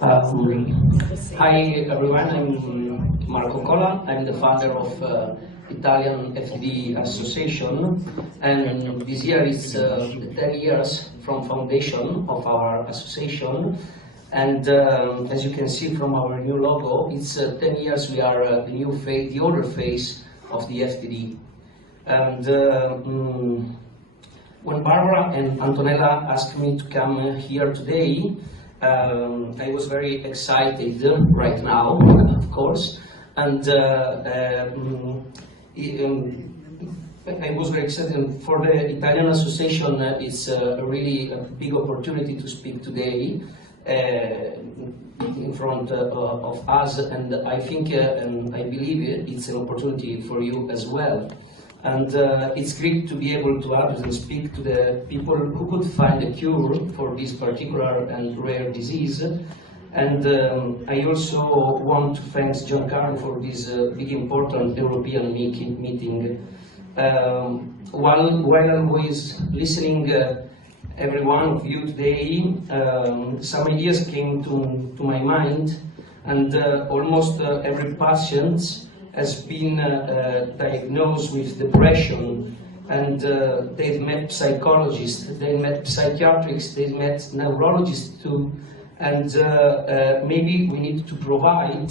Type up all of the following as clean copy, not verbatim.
Hi everyone, I'm Marco Cola. I'm the founder of Italian FTD Association, and this year is 10 years from foundation of our association. And as you can see from our new logo, it's 10 years we are the new face, the older face of the FTD. And when Barbara and Antonella asked me to come here today, I was very excited right now, of course, and I was very excited for the Italian Association. It's really a big opportunity to speak today in front of us, and I think and I believe it's an opportunity for you as well. And it's great to be able to address and speak to the people who could find a cure for this particular and rare disease. And I also want to thank Giancarlo for this big important European meeting. While I was listening every one of you today, some ideas came to my mind, and almost every patient has been diagnosed with depression, and they've met psychologists, they met psychiatrists, they met neurologists too, and maybe we need to provide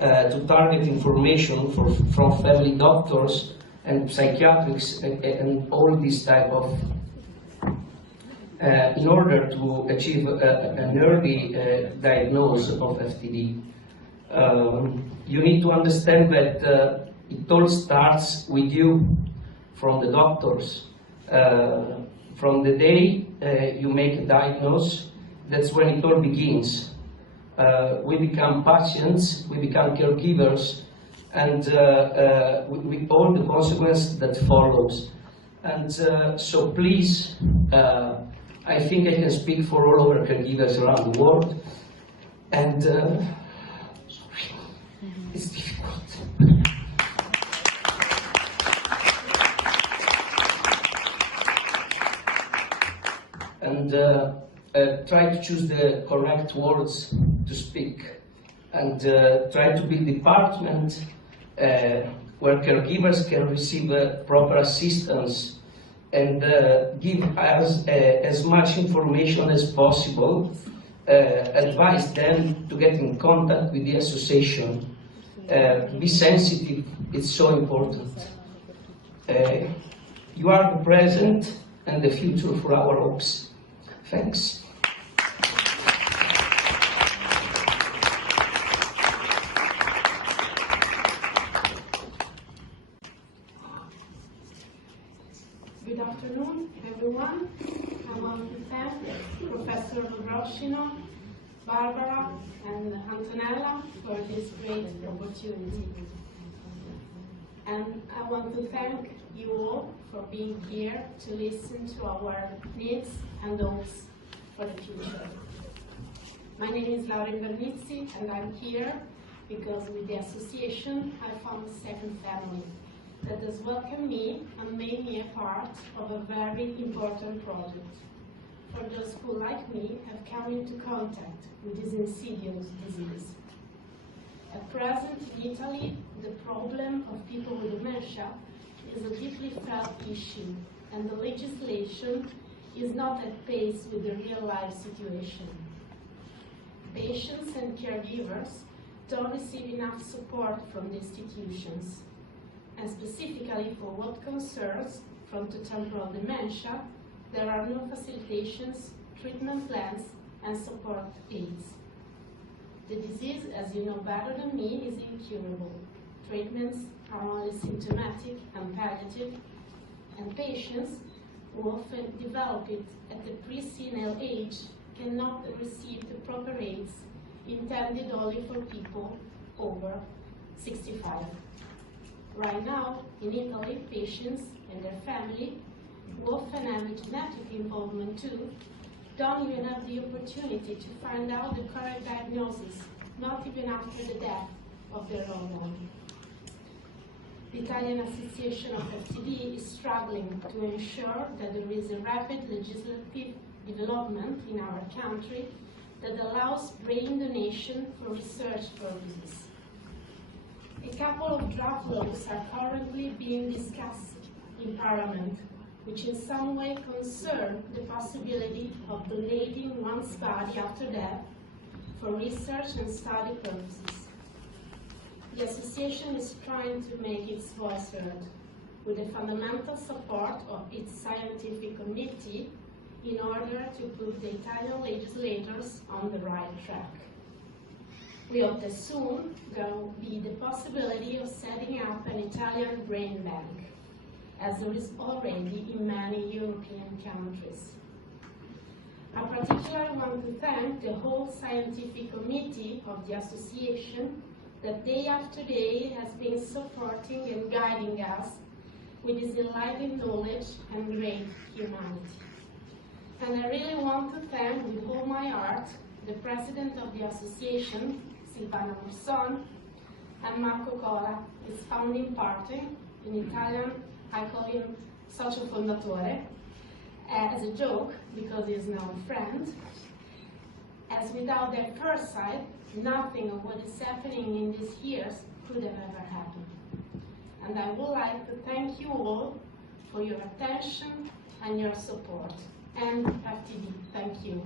to target information from family doctors and psychiatrists and all this type of in order to achieve an early diagnosis of FTD. You need to understand that it all starts with you, from the doctors. From the day you make a diagnosis, that's when it all begins. We become patients, we become caregivers, and with all the consequences that follows. And so please, I think I can speak for all our caregivers around the world, and it's difficult. And try to choose the correct words to speak, and try to build department where caregivers can receive proper assistance, and give us as much information as possible, advise them to get in contact with the association. Be sensitive, it's so important. You are the present and the future for our hopes. Thanks. Good afternoon, everyone. I want to thank Professor Roshino, Barbara, and Antonella for this great opportunity. And I want to thank you all for being here to listen to our needs and hopes for the future. My name is Laura Invernizzi, and I'm here because with the association I found a second family that has welcomed me and made me a part of a very important project for those who, like me, have come into contact with this insidious disease. At present, in Italy, the problem of people with dementia is a deeply felt issue, and the legislation is not at pace with the real-life situation. Patients and caregivers don't receive enough support from the institutions, and specifically for what concerns frontotemporal dementia, there are no facilitations, treatment plans, and support aids. The disease, as you know better than me, is incurable. Treatments are only symptomatic and palliative, and patients who often develop it at the pre-senile age cannot receive the proper aids intended only for people over 65. Right now, in Italy, patients and their family, who often have a genetic involvement too, don't even have the opportunity to find out the correct diagnosis, not even after the death of their loved one. The Italian Association of FTD is struggling to ensure that there is a rapid legislative development in our country that allows brain donation for research purposes. A couple of draft laws are currently being discussed in Parliament, which in some way concern the possibility of donating one's body after death for research and study purposes. The association is trying to make its voice heard, with the fundamental support of its scientific committee in order to put the Italian legislators on the right track. We hope that soon there will be the possibility of setting up an Italian brain bank, as there is already in many European countries. I particularly want to thank the whole scientific committee of the association that day after day has been supporting and guiding us with this enlightened knowledge and great humanity. And I really want to thank with all my heart the president of the association, Silvana Morson, and Marco Cola, its founding partner. In Italian, I call him socio fondatore, as a joke, because he is now a friend, as without their foresight, nothing of what is happening in these years could have ever happened. And I would like to thank you all for your attention and your support. And FTD, thank you.